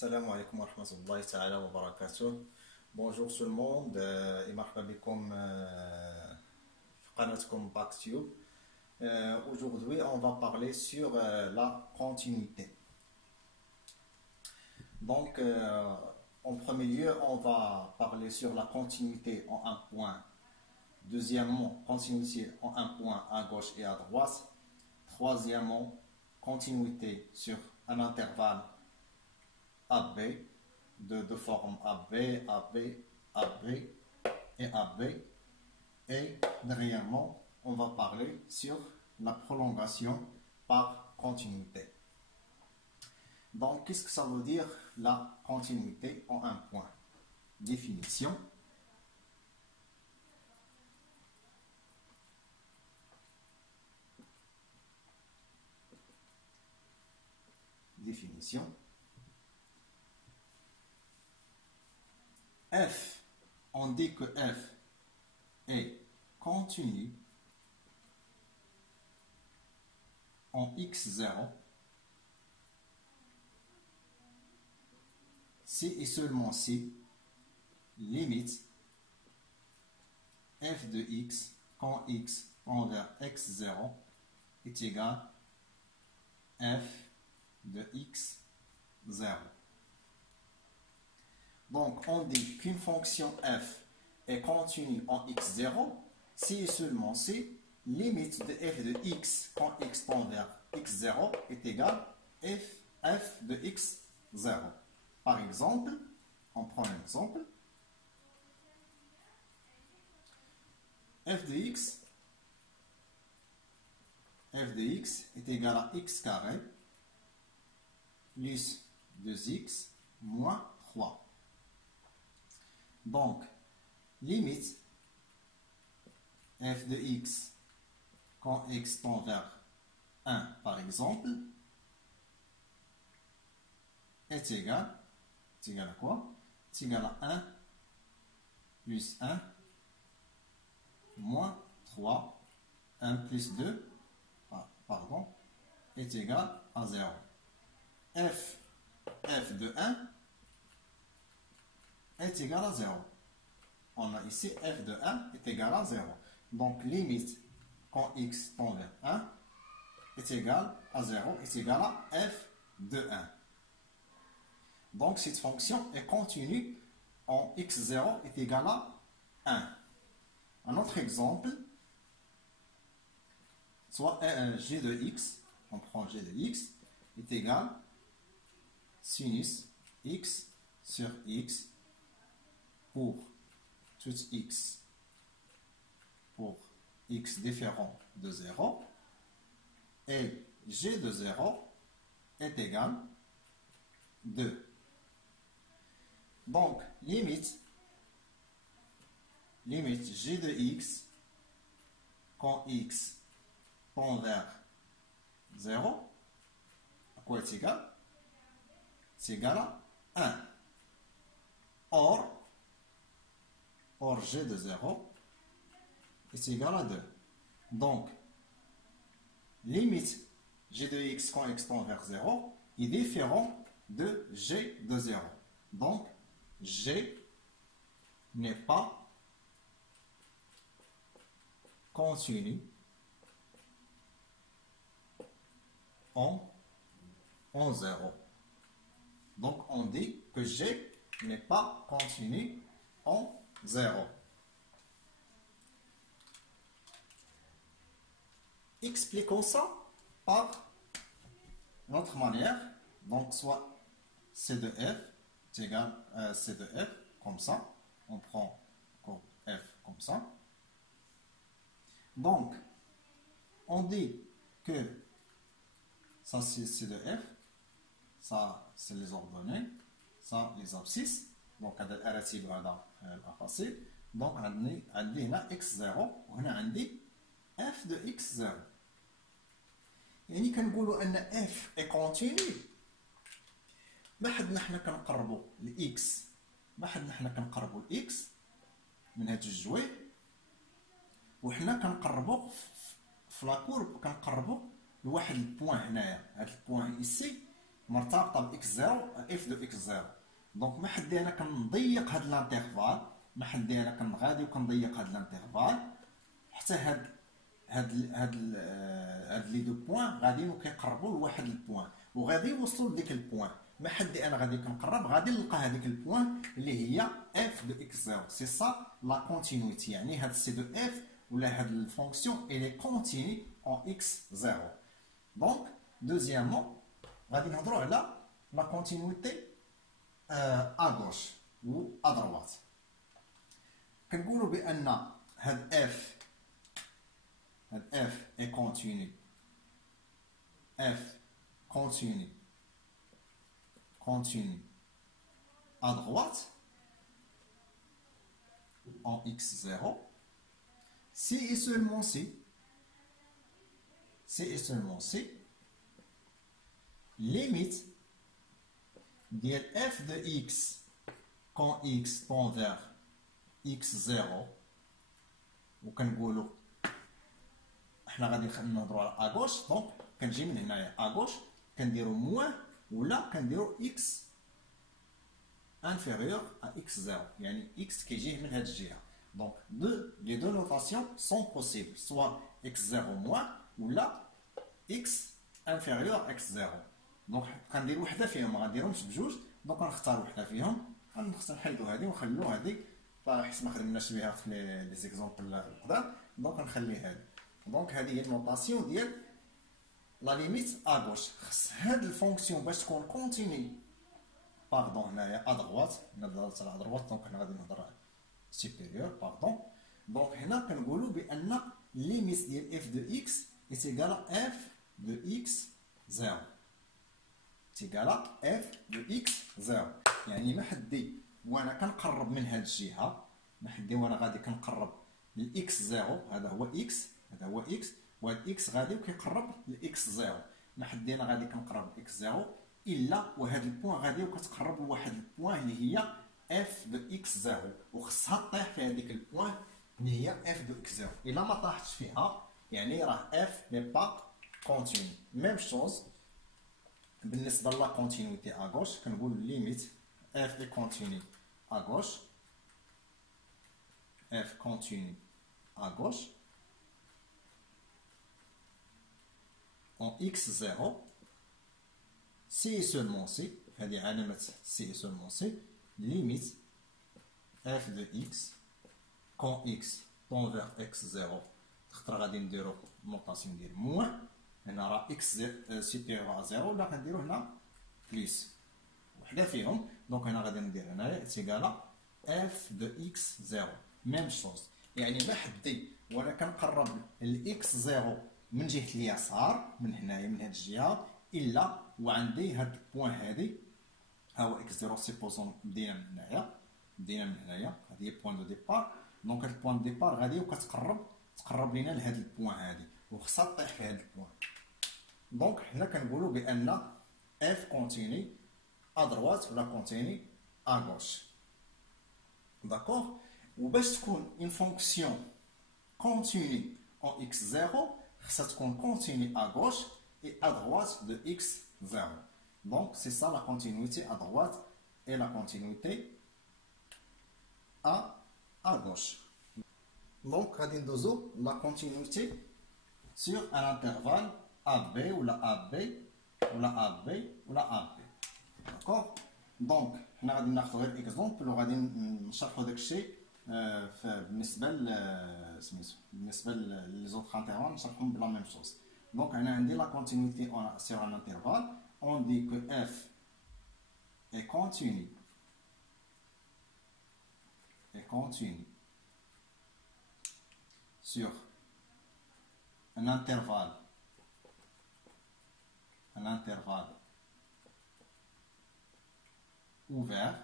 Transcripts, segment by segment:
السلام عليكم ورحمة الله تعالى وبركاته. Bonjour tout le monde et مرحبا بكم في قناتكم BackTube. Aujourd'hui on va parler sur la continuité. Donc en premier lieu on va parler sur la continuité en un point. Deuxièmement, continuité en un point à gauche et à droite. Troisièmement, continuité sur un intervalle AB, de forme AB, AB, AB et AB. Et dernièrement, on va parler sur la prolongation par continuité. Donc, qu'est-ce que ça veut dire la continuité en un point? Définition. Définition. F, on dit que F est continu en x0 si et seulement si limite f de x quand x tend vers x0 est égal à f de x0. Donc, on dit qu'une fonction f est continue en x0 si et seulement si limite de f de x quand x tend vers x0 est égale à f de x0. Par exemple, on prend un exemple. f de x est égal à x carré plus 2x moins 3. Donc, limite f de x quand x tend vers 1, par exemple, est égal à quoi? C'est égal à 1 plus 1 moins 3, 1 plus 2, est égal à 0. f de 1 est égal à 0. On a ici f de 1 est égal à 0. Donc, limite quand x tend vers 1 est égal à 0, est égal à f de 1. Donc, cette fonction est continue en x0 est égal à 1. Un autre exemple, soit g de x, on prend g de x, est égal à sinus x sur x pour tout x différent de 0 et g de 0 est égal à 2. Donc, limite g de x quand x tend vers 0, à quoi est égal? C'est égal à 1. Or, g de 0 est égal à 2. Donc, limite g de x quand x tend vers 0 est différent de g de 0. Donc, g n'est pas continu en 0. Donc, on dit que g n'est pas continu en 0. Expliquons ça par une autre manière. Donc, soit c de f est égal à c de f, comme ça. On prend f comme ça. Donc, on dit que ça c'est c de f, ça c'est les ordonnées, ça les abscisses. Donc, هذا الأراتب هذا الأفاصيل. Donc, عندي هنا x0 وهنا عندي f de x0. يعني كنقولوا أن f est continu. ما حدنا حنا كنقربوا ل x، ما حدنا حنا كنقربوا ل x من هاد الجوي، وحنا كنقربوا في لاكورب كنقربوا لواحد البوان هنايا. هاد البوان إيسي مرتبطه ب x0 اف دو x0. دونك ما حدي انا كنضيق هاد الانترفال، ما حدي انا كنغادي وكنضيق هاد الانترفال حتى هاد لي دو بوين غاديين وكيقربوا لواحد البوين وغادي يوصلوا لديك البوين. ما حدي انا غادي كنقرب غادي نلقى هذيك البوين اللي هي اف دو x0. سي سا لا كونتينيتي، يعني هاد سي دو اف ولا هاد الفونكسيون الي كونتيني اون x0. دونك دوزيامون غادي نهضروا على لا كونتينيتي ا غوش و ا دروات. كنقولوا بان هاد اف est continue, f continue à droite en x0 si et seulement si limite de f de x quand x tend vers x0 وكنقولوا حنا غادي نهضروا على اغوش. دونك كنجي من هنايا اغوش كنديروا موان ولا كنديروا اكس انفيريور ا اكس 0، يعني اكس كيجيه من هاد الجهه. دونك لي دو نوتاسيون سون بوسيبل، سوا اكس 0 موان ولا اكس انفيريور اكس 0. دونك غندير وحده فيهم، ما غنديرهمش بجوج. دونك غنختار وحده فيهم، غنحيدوا هذه ونخليو هذه حيت ما خدمناش بها في لي زيكزامبل القدام. دونك غنخلي هذه. دونك هذه هي النوطاسيون ديال لا ليميت ا غوش. خص هاد الفونكسيون باش تكون كونتيني باردون هنايا ا دروات، هنا هضرت على ا دروات دونك هنا غادي نهضر على سوبيريور باردون. دونك هنا كنقولوا بان ليميت ديال اف دو اكس ايتيغال اف دو اكس 0 ايتيغال اف دو اكس 0. يعني ما حدي وانا كنقرب من هاد الجهه، ما حدي وانا غادي كنقرب للاكس 0، هذا هو اكس، هذا هو اكس، وهاد اكس غادي وكيقرب لاكس 0. ما حدي انا غادي كنقرب لاكس 0 الا وهاد البوين غادي وكتقرب لواحد البوين اللي هي اف دو اكس 0، وخصها طيح في هذيك البوين اللي هي اف دو اكس 0. الا ما طاحتش فيها يعني راه اف ني با كونتيني. ميم شوز بالنسبه لا كونتينيتي ا غوش، كنقول ليميت اف اي كونتيني ا غوش، اف كونتيني ا غوش en x0 si et seulement si, هذه علامة si et seulement si, limite f de x quand x tend vers x0. خاطر غادي نديرو نوطاسيون ديال موان، هنا راه x supérieur à 0 ولا غنديرو هنا بليس وحده فيهم. دونك هنا غادي ندير هنايا تيغالا f de x0. ميم شوز، يعني ما حدي وانا كنقرب الاكس 0 من جهه اليسار من هنايا من هاد الجهه الا وعندي هاد البوين هادي ها هو اكس 0. سيبوزون بدينا من هنايا هادي هي بوين دو ديبار. دونك هاد البوين دو ديبار غادي تقرب لينا لهاد البوين هادي وخصها طيح في هاد البوين. دونك حنا كنقولوا بان اف كونتيني ا دروات ولا كونتيني ا غوش. داكوغ. وباش تكون اون فونكسيون كونتيني en x0 ça tكون continue à gauche et à droite de x0. Donc c'est ça la continuité à droite et la continuité à gauche. Donc غادي ندوزو la continuité sur un intervalle AB ou la AB ou la AB ou la AB. D'accord. Donc حنا غادي ناخذ غير اكزومبل وغادي نشرحوا داكشي بالنسبه لي زوطخ انترفال نشرحهم بلا ميم شوز. دونك انا عندي لا كونتينيتي سيغ ان انترفال اون دي كو اف اي كونتيني sur un intervalle ouvert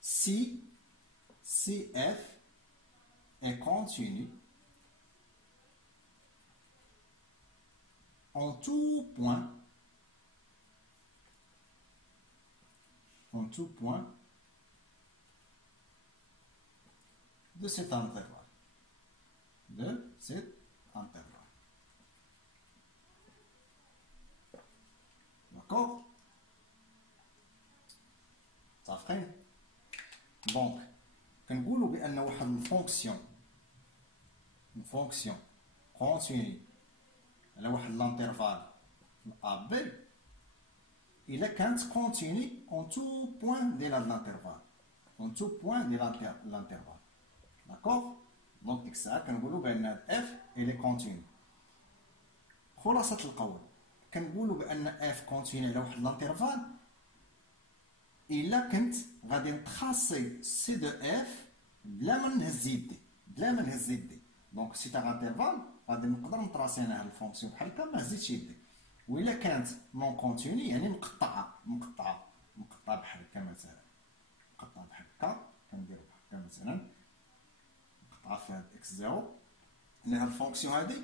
si f est continu en tout point de cet intervalle. D'accord? متفقين؟ دونك كنقولوا بان واحد الفونكسيون كونتيني على واحد لانترفال ا بي الا كانت كونتيني اون تو بوين ديال هاد لانترفال اون تو بوين ديال لانترفال. داكوغ؟ دونك ديك الساعه كنقولوا بان هاد اف الي كونتيني. خلاصه القول كنقولوا بان اف كونتيني على واحد لانترفال الا كنت غادي نتخاصي سي دو اف بلا ما نهز يدي دونك سي تاع انترفال غادي نقدر نطراسي انا هاد الفونكسيون بحال هكا ما هزيتش يدي. وإلا كانت نون كونتيني يعني مقطعه بحال هكا مثلا، مقطعه بحال هكا كنديرو بحال هكا مثلا مقطعه في هاد اكس زيرو، ان هاد الفونكسيون هادي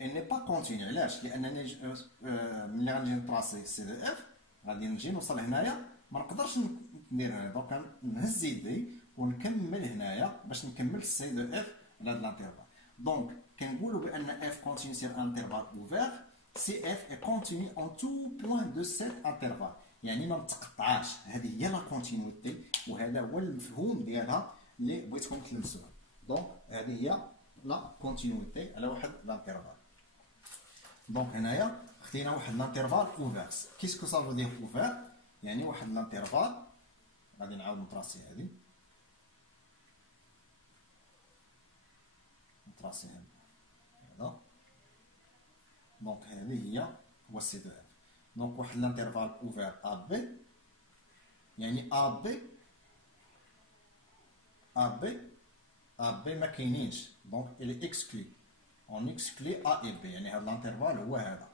ني با كونتيني. علاش؟ لانني ملي غنجي نطراسي سي دو اف غادي نجي نوصل هنايا ما نقدرش ندير هنا، دونك نهز يدي ونكمل هنايا باش نكمل سي دو اف على هاد لانترفال. دونك كنقولوا بان اف كونتيني سير انترفال اوفير سي اف اي كونتيني اون تو بوين دو سيت انترفال، يعني ما متقطعاش. هذه هي لا كونتينيتي وهذا هو المفهوم ديالها اللي بغيتكم تلمسوها. دونك هذه هي لا كونتينيتي على واحد لانترفال. دونك هنايا خدينا واحد لانترفال اوفير. كيسكو صافو دير اوفير؟ يعني واحد لانترفال غادي نعاود نطراسي هذه نطراسي هذا. دونك هذه هي هو سي دو اف. دونك واحد لانترفال اوفير ا بي يعني ا بي ما كاينينش، دونك الي اكسكلي اون اكسكلي ا اي بي، يعني هذا الانترفال هو هذا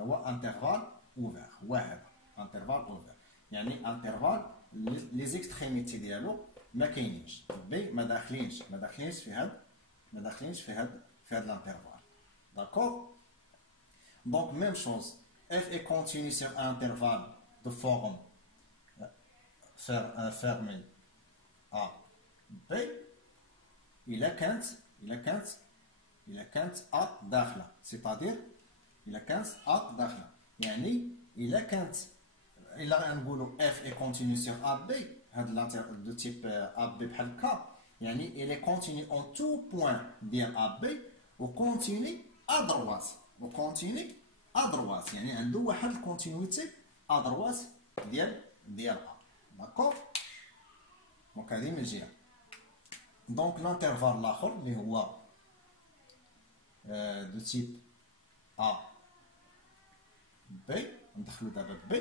هو انترفال اوفير، هو هذا انترفال اوفير يعني انترفال لي زيكستريميتي ديالو ما كاينينش، بي ما داخلينش في هاد الانترفال. داكوغ؟ دونك ميم شوز اف اي كونتيني سير انترفال دو فورم فيرمي ا بي الا كانت ا داخله، سيتادير الا كانت ا داخله، يعني الا غنقولوا اف اي كونتيني سير ا بي هاد لانتر دو تيب ا بي بحال هكا، يعني il est continu en tout point ديال AB و continu à droite يعني عنده واحد الكونتينيتي à droite ديال A. داكوغ؟ دونك هذه من جهه. دونك لانترفال الاخر اللي هو دو تيب A B ندخلو دابا B.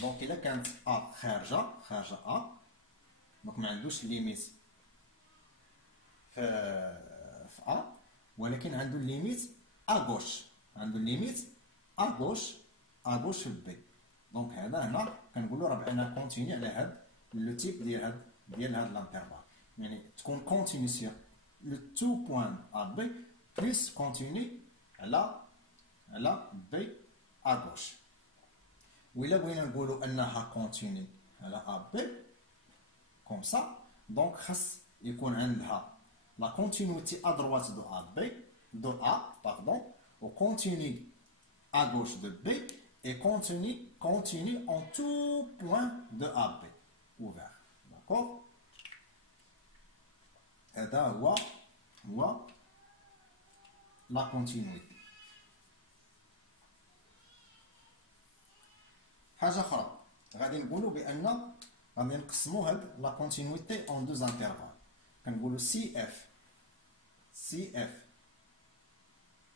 دونك الا كانت A خارجه A دونك ما عندوش ليميت في A، ولكن عنده الليميت اغوش، في B. دونك هذا هنا كنقولوا راه بان كونتيني على هاد لو تيب ديال هاد لانترفال، يعني تكون كونتيني سير لو تو بوين ا بي بليس كونتيني على بي اغوش. وإلا بغينا نقولوا انها كونتيني على ا بي كوم سا، دونك خاص يكون عندها la continuité à droite de A, ou continue à gauche de B, et continue en tout point de AB, ouvert. D'accord? Et là, هو la continuité. حاجة أخرى غادي نقولوا بأن غادي نقسموا هاد la continuité en deux intervalles. كنقولوا CF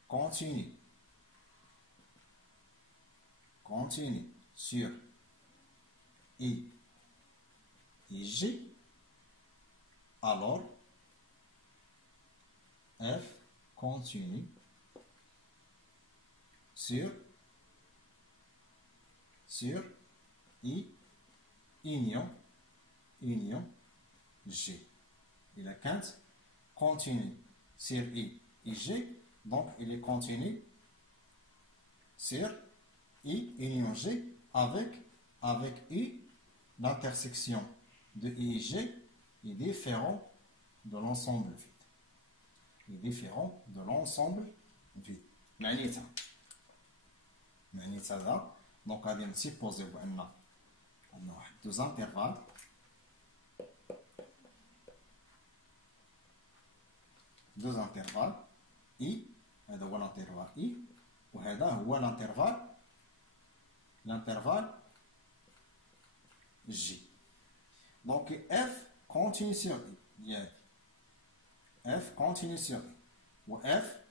continue sur I et J, alors F continue sur I union G. Il a quand continue sur I et G, donc il est continu sur I union G avec I, l'intersection de I et G est différent de l'ensemble vide. معنيتها معنيت هذا. دونك غادي نسيبوزيو بان عندنا واحد دو زانترفال اي، هذا هو الانترفال اي، وهذا هو الانترفال جي. دونك اف كونتيني سور اي ديالي، اف كونتيني سور اي و اف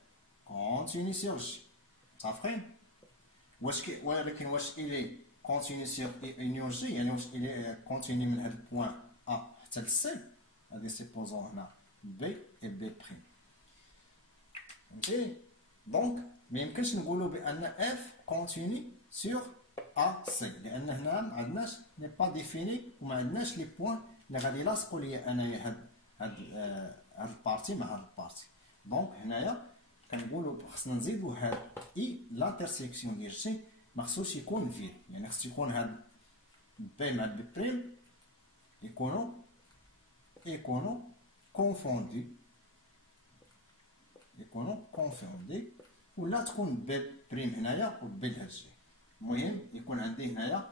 كونتيني سور جي، متفقين؟ ولكن واش الي كونتيني سور اي اونيون جي، يعني واش الي كونتيني من هاد البوان ا حتى لسي، غادي سيبوزو هنا بي اي بي بريم، فهمتي؟ دونك ما يمكنش نقولوا بان اف كونتيني سور ا سي، لان هنا ما عندناش ني با ديفيني وما عندناش لي بوين اللي غادي يلاصقوا ليا انايا هاد البارتي مع هاد البارتي. دونك هنايا كنقولوا خصنا نزيدوا هاد اي لانترسيكسيون ديال جي ما خصوش يكون فيد، يعني خص يكون هاد بي مع بي بريم يكونوا كونفوندي، ولا تكون بي بريم هنايا و بي لهاد جي. المهم يكون عندي هنايا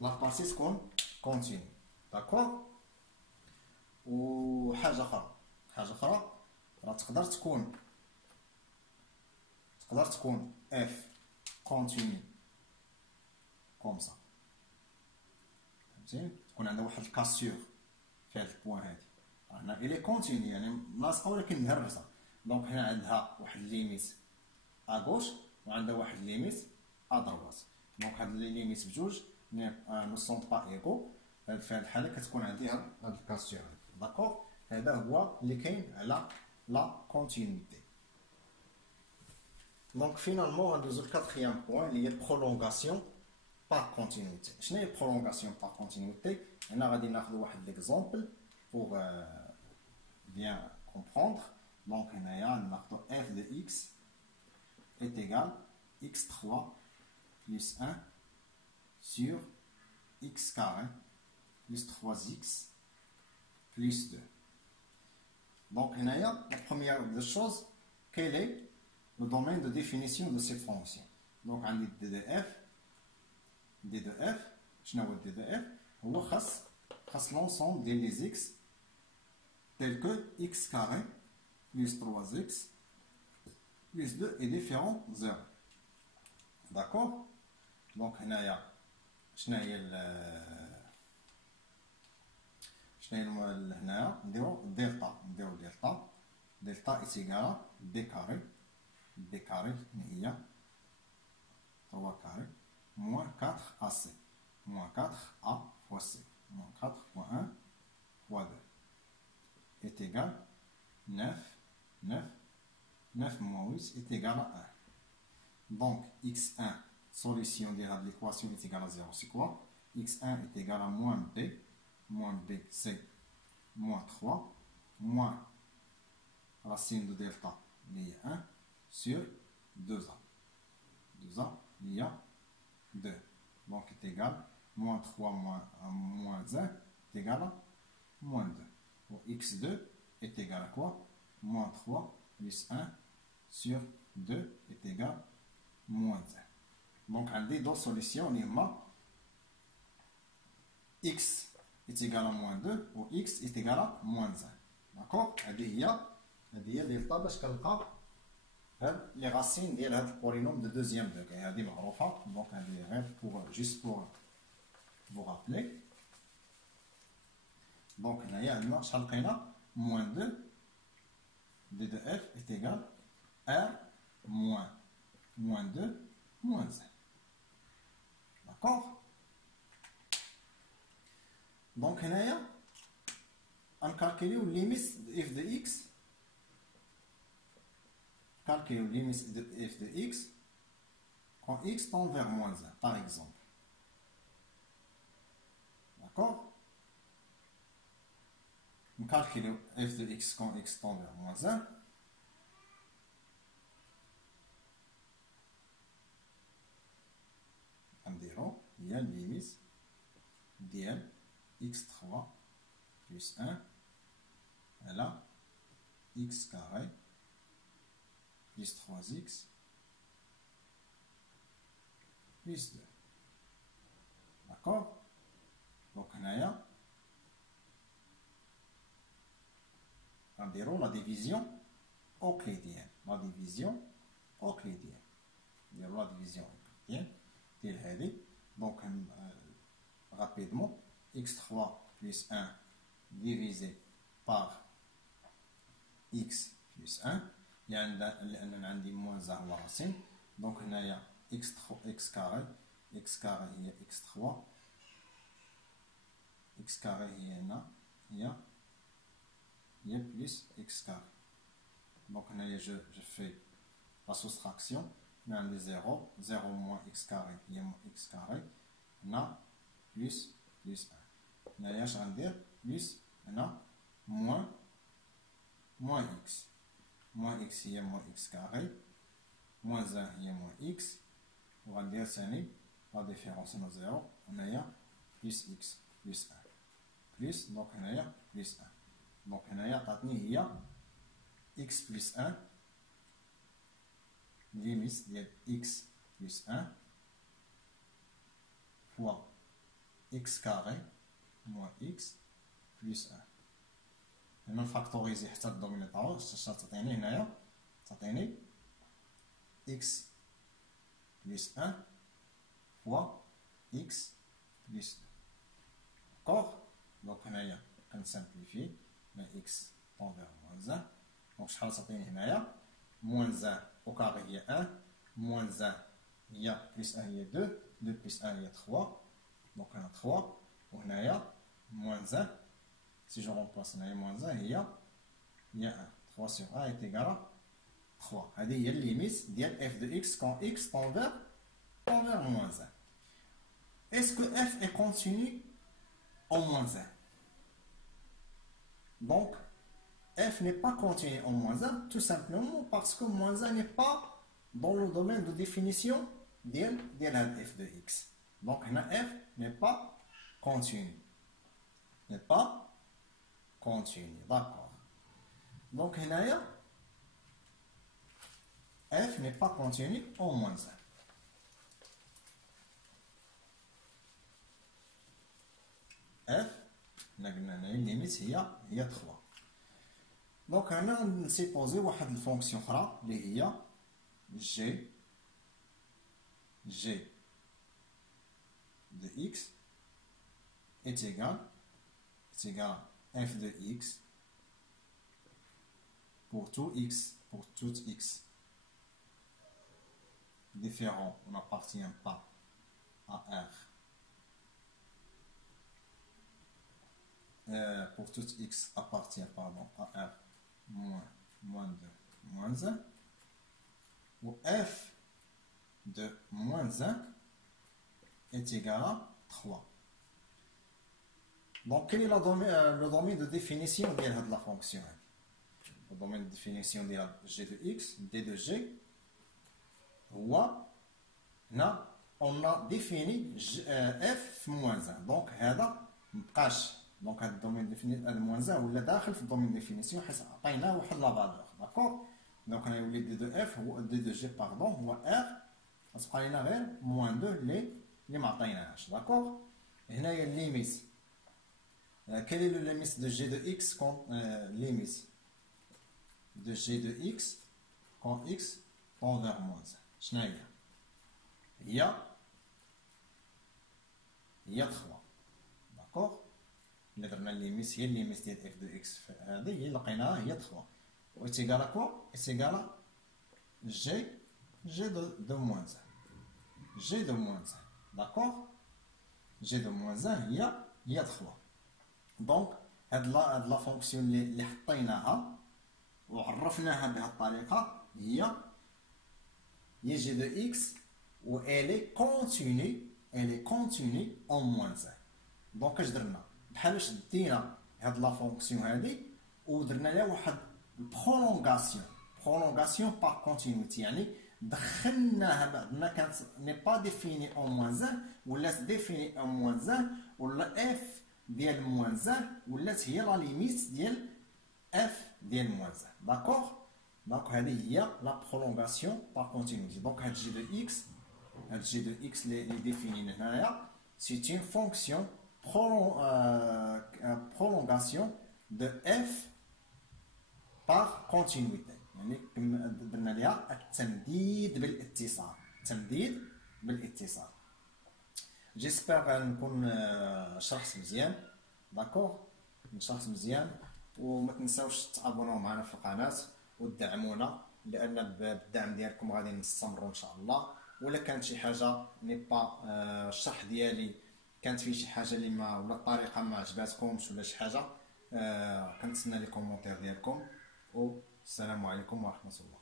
لا بارتي تكون كونتيني، داكور. وحاجه اخرى راه تقدر تكون اف كونتيني كوم سا، فهمتي؟ تكون عندها واحد الكاسور في هاد البوان هادي، هنا الي كونتيني يعني لاصقه ولكن مهرسه. دونك هنا عندها واحد ليميت اغوش وعندها واحد ليميت ادروات. دونك هاد لي ليميت بجوج نو سون با ايغو، في هاد الحاله كتكون عندي هاد الكاسور، داكور. هذا هو اللي كاين على لا كونتينيتي. دونك فينالمون غندوزو للكاتريام بوين اللي هي برولونغاسيون بار كونتينيتي. شنو هي برولونغاسيون بار كونتينيتي؟ هنا غادي ناخذ واحد ليكزومبل بور بيان كومبروندر. دونك هنايا ناخذ f de x est égal x3 plus 1 sur x carré plus 3x plus 2. Donc, la première des choses, quel est le domaine de définition de cette fonction? Donc, on dit d de f, je n'ai pas d de f, on a l'ensemble des x tel que x carré plus 3x plus 2 est différent 0. D'accord? Donc, je n'ai هنا نديرو دلتا est égal à d carré هي 3 carré moins 4ac moins 4a fois c moins 4 fois 1 fois 2 est égal 9 moins 8 est égal à 1. Donc x1, solution de l'équation est égale à 0, c'est quoi? x1 est égal à moins b, c'est moins 3, moins racine de delta, il y a 1, sur 2a. 2a, il y a 2. Donc est égal à moins 3 moins 1 est égal à moins 2. Donc x2 est égal à quoi? Moins 3 plus 1 sur 2 est égal à moins 1. Donc on a deux solutions, x est égal à moins 2 ou x est égal à moins 1. D'accord? هذه هي دلتا باش كنلقى هاد لي راسين ديال هاد البولينوم دو دوزيام دوغري. هذه معروفه، دونك هذه غير بور vous rappeler. دونك هنايا عندنا شحال لقينا؟ moins 2 d de f est égal à r moins 2 moins 1. D'accord? Donc, on calcule la limite de f de x. Calcule la limite de f de x quand x tend vers moins 1, par exemple. D'accord? On calcule f de x quand x tend vers moins 1. Il y a une limite dl x3 plus 1 et là x carré plus 3x plus 2. D'accord? Donc, on a la division euclidienne. La division euclidienne. La division euclidienne. Donc, rapidement, x3 plus 1 divisé par x plus 1. لأن عندي moins 1 هو راسين. Donc, هنايا x carré. x carré هي x3. x carré هي plus x carré. Donc, je fais la soustraction. On a 0. 0 moins x carré, il y a x carré. On a plus 1. On a plus, on a moins x. Moins x, il y a moins x carré. Moins 1, il y a moins x. On va dire la différence est 0. On a plus x plus 1. Plus, donc on a plus 1. Donc on a x plus 1. Limite de x plus 1 fois x carré moins x plus 1. هنا نفاكتوريزي حتى الدومينيطور. تعطيني هنايا تعطيني x plus 1 fois x plus 2. D'accord? Donc هنايا كنسامبليفي من x tend vers moins 1. Donc شحال تعطيني هنايا moins 1 au carré il y a 1, moins 1 il y a plus 1 il y a 2, 2 plus 1 il y a 3, donc on a 3, on a moins 1, si je remplace on a moins 1 il y a 1, 3 sur 1 est égal à 3. C'est la limite de f de x quand x tend vers moins 1. Est-ce que f est continu en moins 1? Donc, f n'est pas continu en moins 1, tout simplement parce que moins 1 n'est pas dans le domaine de définition de f de x. Donc, f n'est pas continu. N'est pas continu. D'accord. Donc, f n'est pas continu en moins 1. f, la limite, il y a 3. Donc, on s'est posé une fonction qui est g de x est égal à f de x pour tout x différent, on n'appartient pas à R. Pour tout x appartient à R moins 2, moins 1, où f de moins 1 est égal à 3. Donc, quel est le domaine de définition de la fonction? Le domaine de définition de g de x, d de g, où on a défini f moins 1. Donc, donc le domaine de définition de moins 1 ou le dakhil في domaine de définition حيت عطينا واحد لا فالور. داكور؟ دونك انا يولي دي دو اف هو دي دو جي باردون هو ار غتبقى لينا غير موان 2 اللي ما عطيناهاش. داكور؟ هنايا الليميت quel est le limite de g de x quand limite de g de x quand x tend vers moins 1 شنو هي؟ هي 3. داكور؟ اللي درنا الليميت هي الليميت ديال اف دو اكس هذه هي اللي لقيناها هي 3 و ايتيغال كوا ايتيغال جي دو موان 1 جي دو موان 1. داكور جي دو موان 1 هي 3. دونك هاد لا فونكسيون اللي حطيناها وعرفناها بهذه الطريقه هي جي دو اكس و الي كونتيني اون موان 1. دونك اش درنا بحال شدينا هاد لا فونكسيون هادي ودرنا لها واحد برولونغاسيون بار كونتينيتي يعني دخلناها بعدنا كانت ني با ديفيني اون موان 1 ولات ديفيني اون موان 1 ولا اف ديال موان 1 ولات هي لا ليميت ديال اف ديال موان 1. داكوغ دونك هذه هي لا برولونغاسيون بار كونتينيتي. دونك هاد جي دو اكس هاد g de x اللي ديفينين هنايا سي اون فونكسيون prolongation de f par continuité. يعني درنا ليها التمديد بالاتصال. التمديد بالاتصال. جيسبر نكون شرحت مزيان. داكوغ نشرحت مزيان. وما تنساوش تابوناو معنا في القناه وتدعمونا لان بالدعم ديالكم غادي نستمروا ان شاء الله. ولا كانت شي حاجه ني با الشرح ديالي كانت فيه شي حاجه اللي ما ولا الطريقه ما عجباتكمش ولا شي حاجه كنتسنى لي كومونتير ديالكم. والسلام عليكم ورحمه الله.